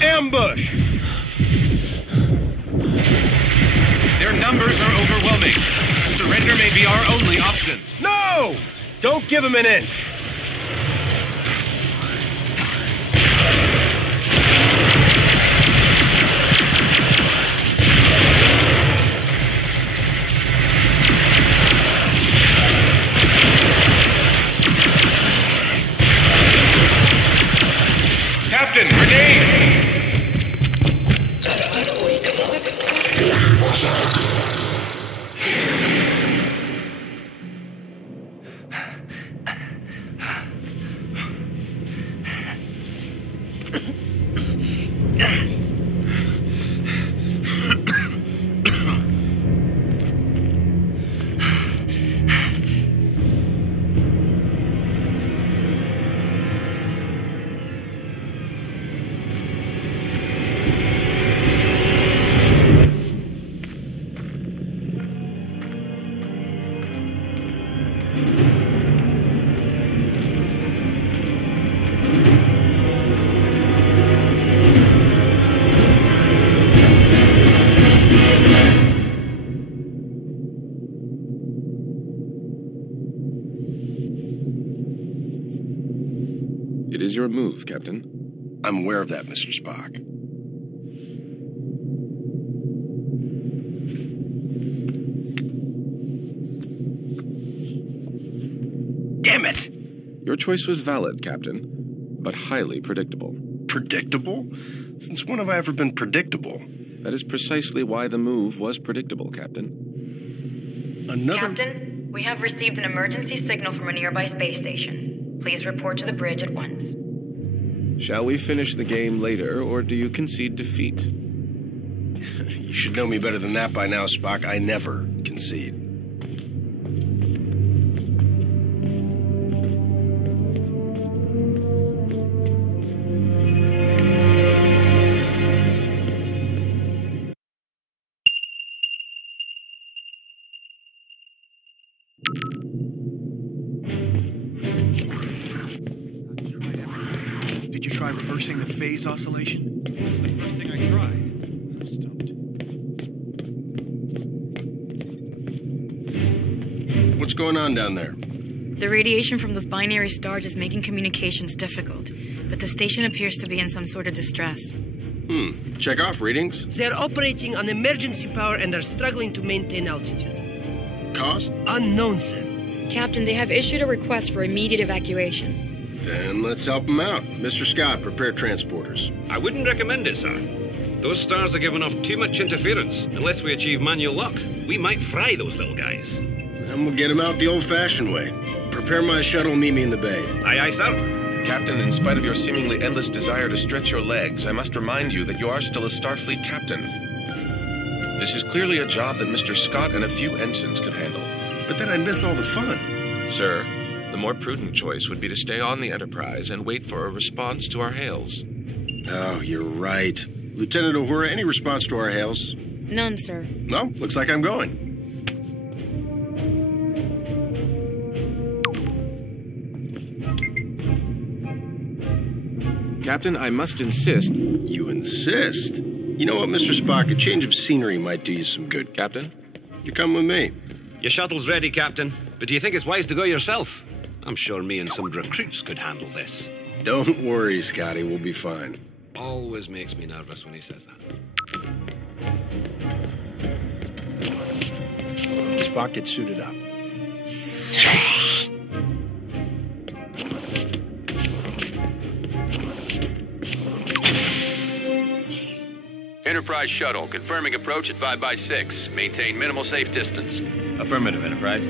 Ambush! Their numbers are overwhelming. Surrender may be our only option. No! Don't give him an inch. Captain, grenade! It is your move, Captain. I'm aware of that, Mr. Spock. Damn it! Your choice was valid, Captain, but highly predictable. Predictable? Since when have I ever been predictable? That is precisely why the move was predictable, Captain. Captain, we have received an emergency signal from a nearby space station. Please report to the bridge at once. Shall we finish the game later, or do you concede defeat? You should know me better than that by now, Spock. I never concede. Did you try reversing the phase oscillation? That's the first thing I tried. I'm stumped. What's going on down there? The radiation from those binary stars is making communications difficult, but the station appears to be in some sort of distress. Check off readings. They're operating on emergency power and are struggling to maintain altitude. Cause? Unknown, sir. Captain, they have issued a request for immediate evacuation. Then let's help them out. Mr. Scott, prepare transporters. I wouldn't recommend it, sir. Those stars are giving off too much interference. Unless we achieve manual lock, we might fry those little guys. Then we'll get them out the old-fashioned way. Prepare my shuttle and meet me in the bay. Aye, aye, sir. Captain, in spite of your seemingly endless desire to stretch your legs, I must remind you that you are still a Starfleet captain. This is clearly a job that Mr. Scott and a few ensigns could handle. But then I'd miss all the fun. Sir, the more prudent choice would be to stay on the Enterprise and wait for a response to our hails. Oh, you're right. Lieutenant Uhura, any response to our hails? None, sir. No, looks like I'm going. Captain, I must insist. You insist? You know what, Mr. Spock? A change of scenery might do you some good. Captain? You come with me. Your shuttle's ready, Captain. But do you think it's wise to go yourself? I'm sure me and some recruits could handle this. Don't worry, Scotty. We'll be fine. Always makes me nervous when he says that. Spock, get suited up. Enterprise shuttle, confirming approach at 5x6. Maintain minimal safe distance. Affirmative, Enterprise.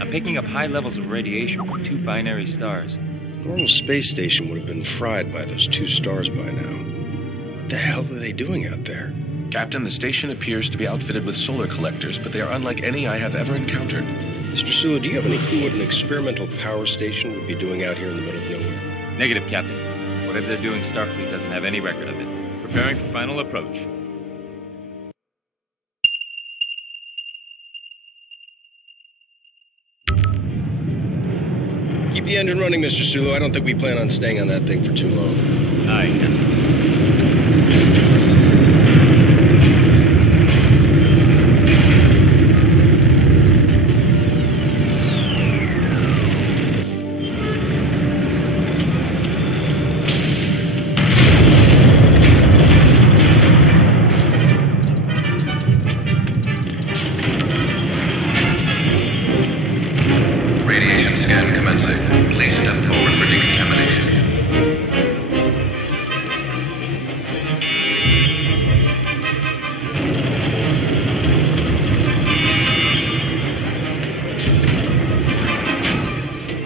I'm picking up high levels of radiation from two binary stars. A normal space station would have been fried by those two stars by now. What the hell are they doing out there? Captain, the station appears to be outfitted with solar collectors, but they are unlike any I have ever encountered. Mr. Sulu, do you have any clue what an experimental power station would be doing out here in the middle of nowhere? Negative, Captain. Whatever they're doing, Starfleet doesn't have any record of it. Preparing for final approach. Keep the engine running, Mr. Sulu. I don't think we plan on staying on that thing for too long. Aye, Captain.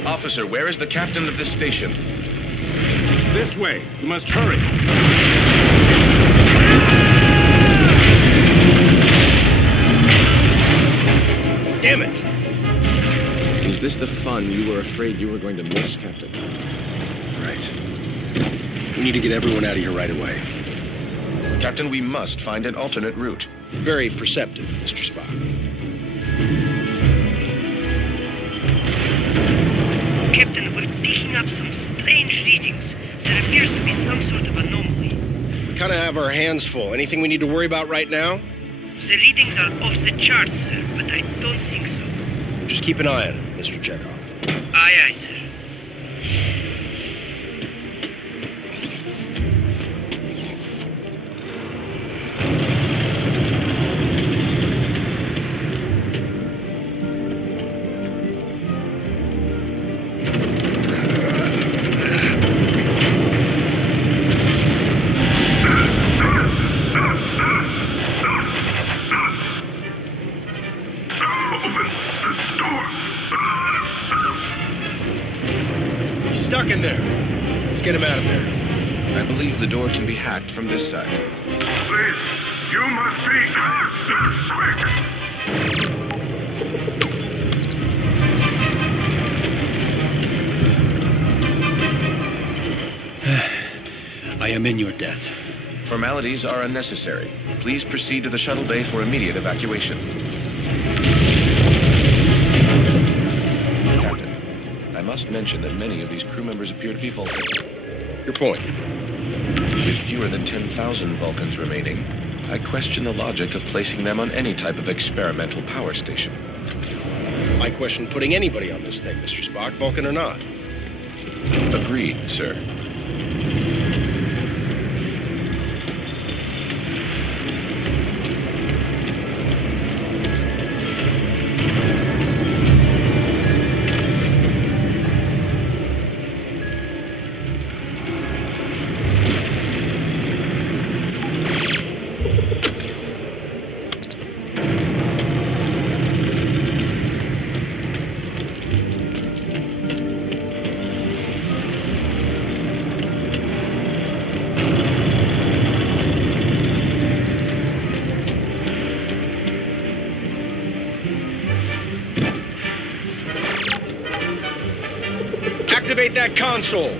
Officer, where is the captain of this station? This way. You must hurry. Damn it! Is this the fun you were afraid you were going to miss, Captain? Right. We need to get everyone out of here right away. Captain, we must find an alternate route. Very perceptive, Mr. Spock. Captain, we're picking up some strange readings. There appears to be some sort of anomaly. We kind of have our hands full. Anything we need to worry about right now? The readings are off the charts, sir, but I don't think so. Just keep an eye on it, Mr. Chekhov. Aye, aye, sir. Get him out of there. I believe the door can be hacked from this side. Please, you must be quick. I am in your debt. Formalities are unnecessary. Please proceed to the shuttle bay for immediate evacuation. Captain, I must mention that many of these crew members appear to be Vulcan. Your point. With fewer than 10,000 Vulcans remaining, I question the logic of placing them on any type of experimental power station. I question putting anybody on this thing, Mr. Spock, Vulcan or not. Agreed, sir. Activate that console.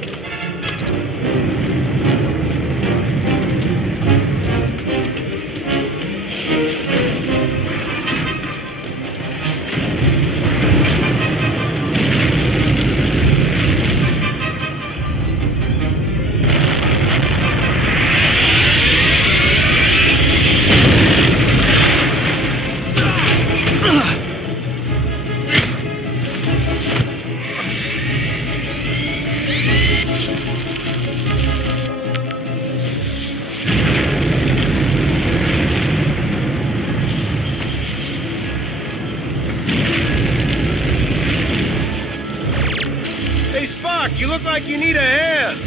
You look like you need a hand.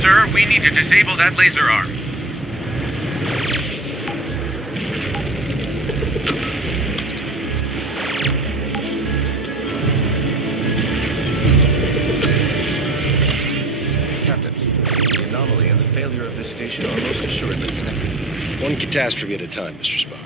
Sir, we need to disable that laser arm. Captain, the anomaly and the failure of this station are most assuredly connected. One catastrophe at a time, Mr. Spock.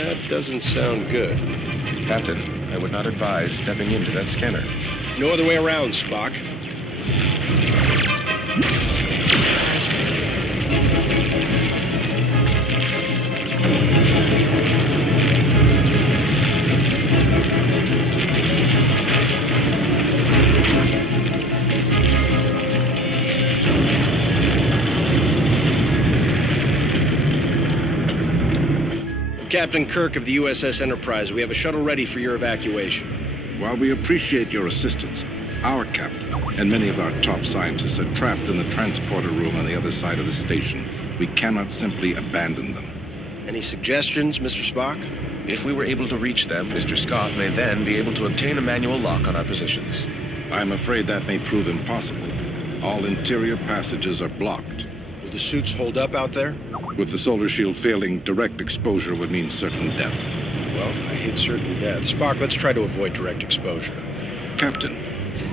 That doesn't sound good. Captain, I would not advise stepping into that scanner. No other way around, Spock. Captain Kirk of the USS Enterprise. We have a shuttle ready for your evacuation. While we appreciate your assistance, our captain and many of our top scientists are trapped in the transporter room on the other side of the station. We cannot simply abandon them. Any suggestions, Mr. Spock? If we were able to reach them, Mr. Scott may then be able to obtain a manual lock on our positions. I'm afraid that may prove impossible. All interior passages are blocked. Will the suits hold up out there? With the solar shield failing, direct exposure would mean certain death. Well, I hate certain death. Spock, let's try to avoid direct exposure. Captain,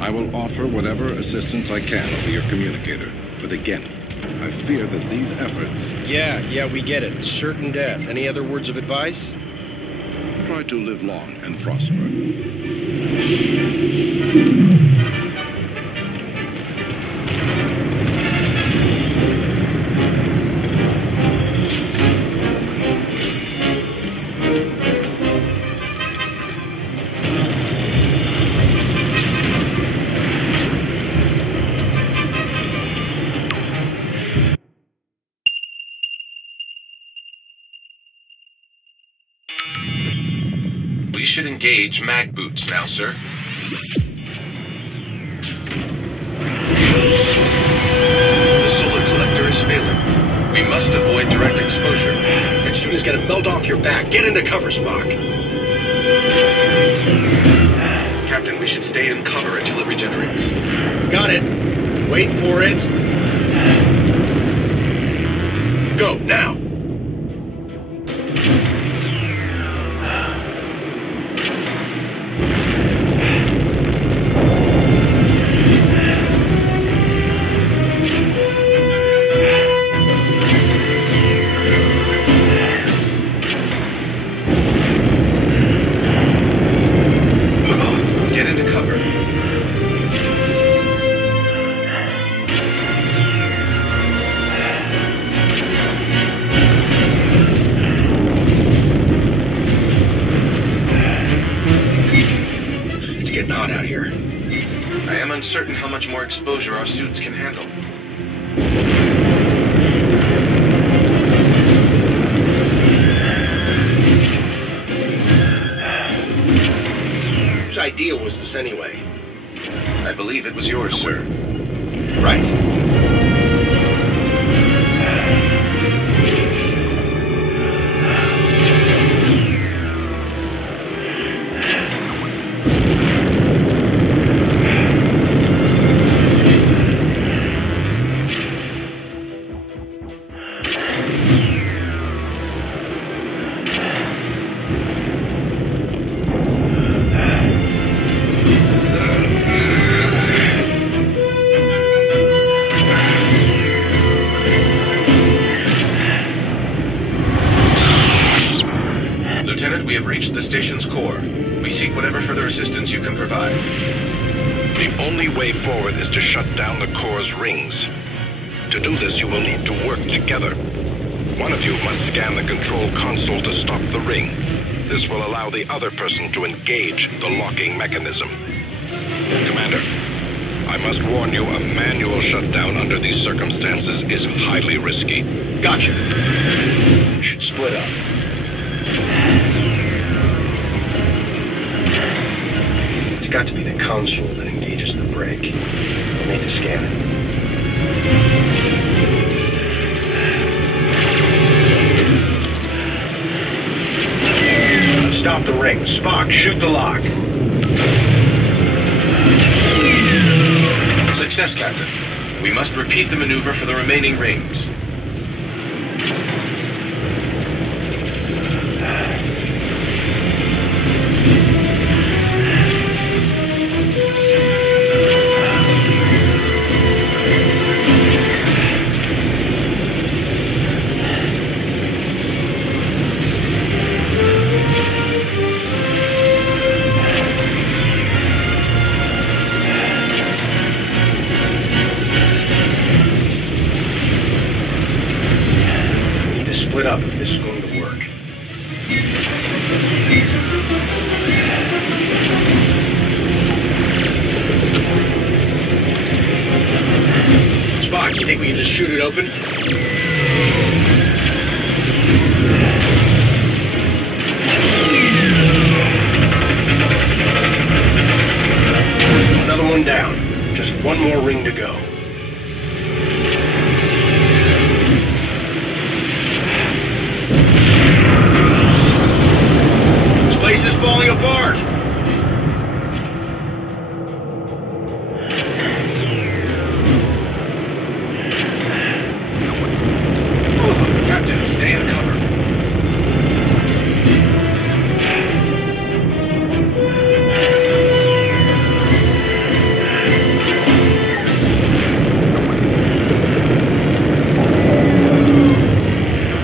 I will offer whatever assistance I can over your communicator. But again, I fear that these efforts... Yeah, we get it. Certain death. Any other words of advice? Try to live long and prosper. We should engage mag boots now, sir. The solar collector is failing. We must avoid direct exposure. That suit is gonna melt off your back. Get into cover, Spock. Captain, we should stay in cover until it regenerates. Got it. Wait for it. Go, now. Uncertain how much more exposure our suits can handle. Whose idea was this anyway? I believe it was yours, sir. Right. We have reached the station's core. We seek whatever further assistance you can provide. The only way forward is to shut down the core's rings. To do this, you will need to work together. One of you must scan the control console to stop the ring. This will allow the other person to engage the locking mechanism. Commander, I must warn you, a manual shutdown under these circumstances is highly risky. Gotcha. We should split up. It's got to be the console that engages the brake. We'll need to scan it. Stop the ring. Spock, shoot the lock. Success, Captain. We must repeat the maneuver for the remaining rings. Spock, you think we can just shoot it open? Another one down. Just one more ring to go. This place is falling apart! Captain, stay in cover.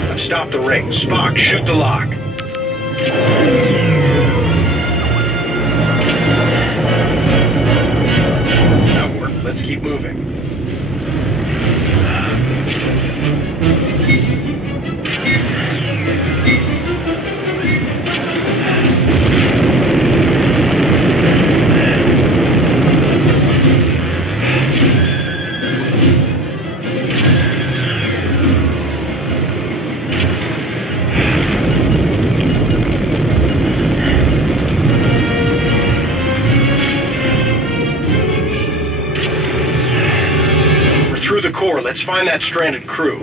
I've stopped the ring. Spock, shoot the lock. That worked. Let's keep moving. Let's find that stranded crew.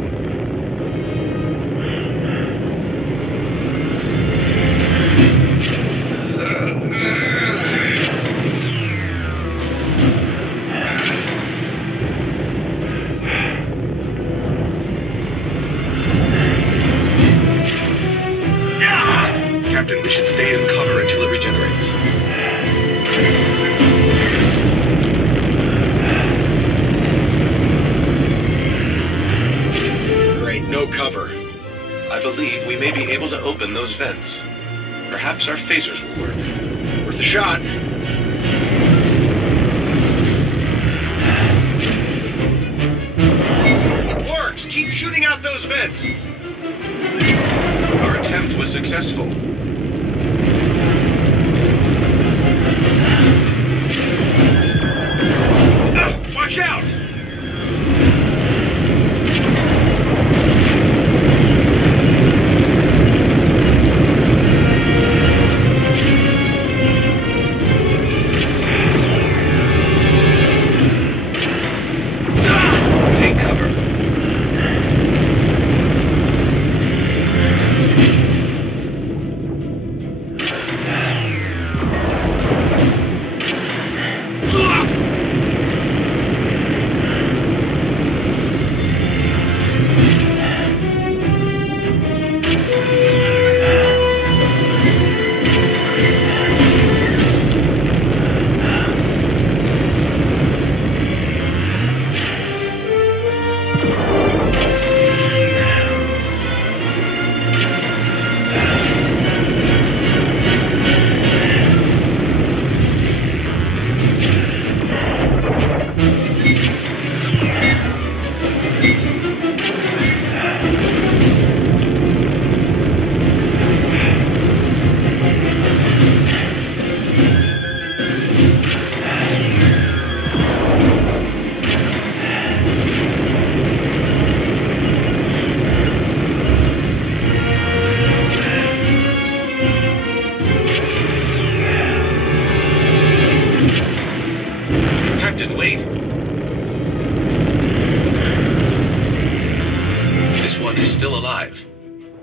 Captain, we should stay in cover until it regenerates. No cover. I believe we may be able to open those vents. Perhaps our phasers will work. Worth a shot. It works! Keep shooting out those vents! Our attempt was successful. Watch out!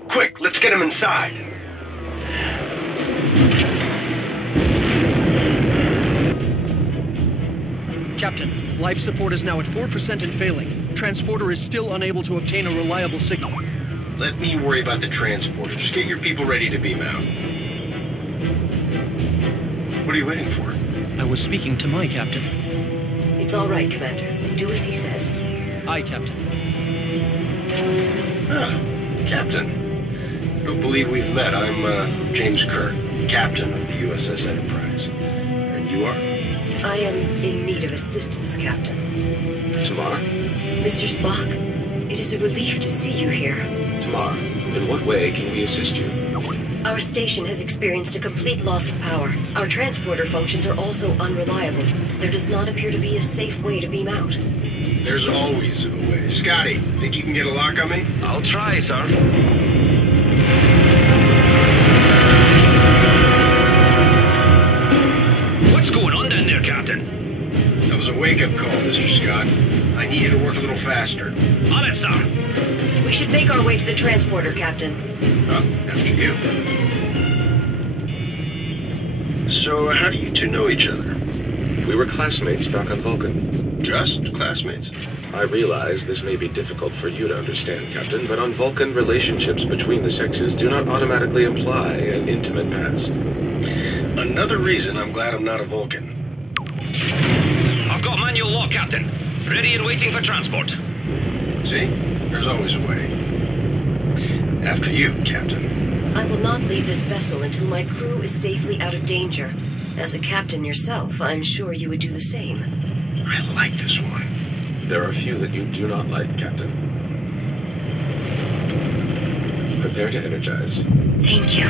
Quick, let's get him inside. Captain, life support is now at 4% and failing. Transporter is still unable to obtain a reliable signal. Let me worry about the transporter. Just get your people ready to beam out. What are you waiting for? I was speaking to my captain. It's all right, Commander. Do as he says. Aye, Captain. Ah, Captain. I don't believe we've met. I'm James Kirk, Captain of the USS Enterprise. And you are? I am in need of assistance, Captain. Tamar? Mr. Spock, it is a relief to see you here. Tamar, in what way can we assist you? Our station has experienced a complete loss of power. Our transporter functions are also unreliable. There does not appear to be a safe way to beam out. There's always a way. Scotty, think you can get a lock on me? I'll try, sir. What's going on down there, Captain? That was a wake-up call, Mr. Scott. I need you to work a little faster. On it, sir. We should make our way to the transporter, Captain. After you. So, how do you two know each other? We were classmates back on Vulcan. Just classmates? I realize this may be difficult for you to understand, Captain, but on Vulcan, relationships between the sexes do not automatically imply an intimate past. Another reason I'm glad I'm not a Vulcan. I've got manual lock, Captain. Ready and waiting for transport. See? There's always a way. After you, Captain. I will not leave this vessel until my crew is safely out of danger. As a captain yourself, I'm sure you would do the same. I like this one. There are a few that you do not like, Captain. Prepare to energize. Thank you.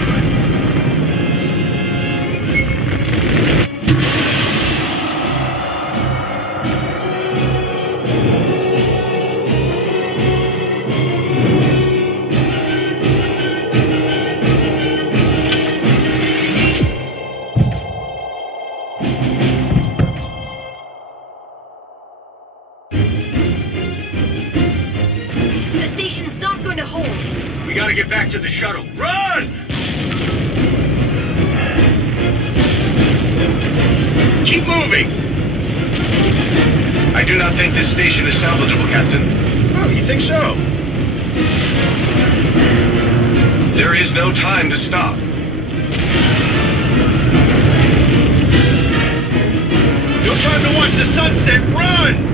Get back to the shuttle. Run! Keep moving! I do not think this station is salvageable, Captain. Oh, you think so? There is no time to stop. No time to watch the sunset. Run!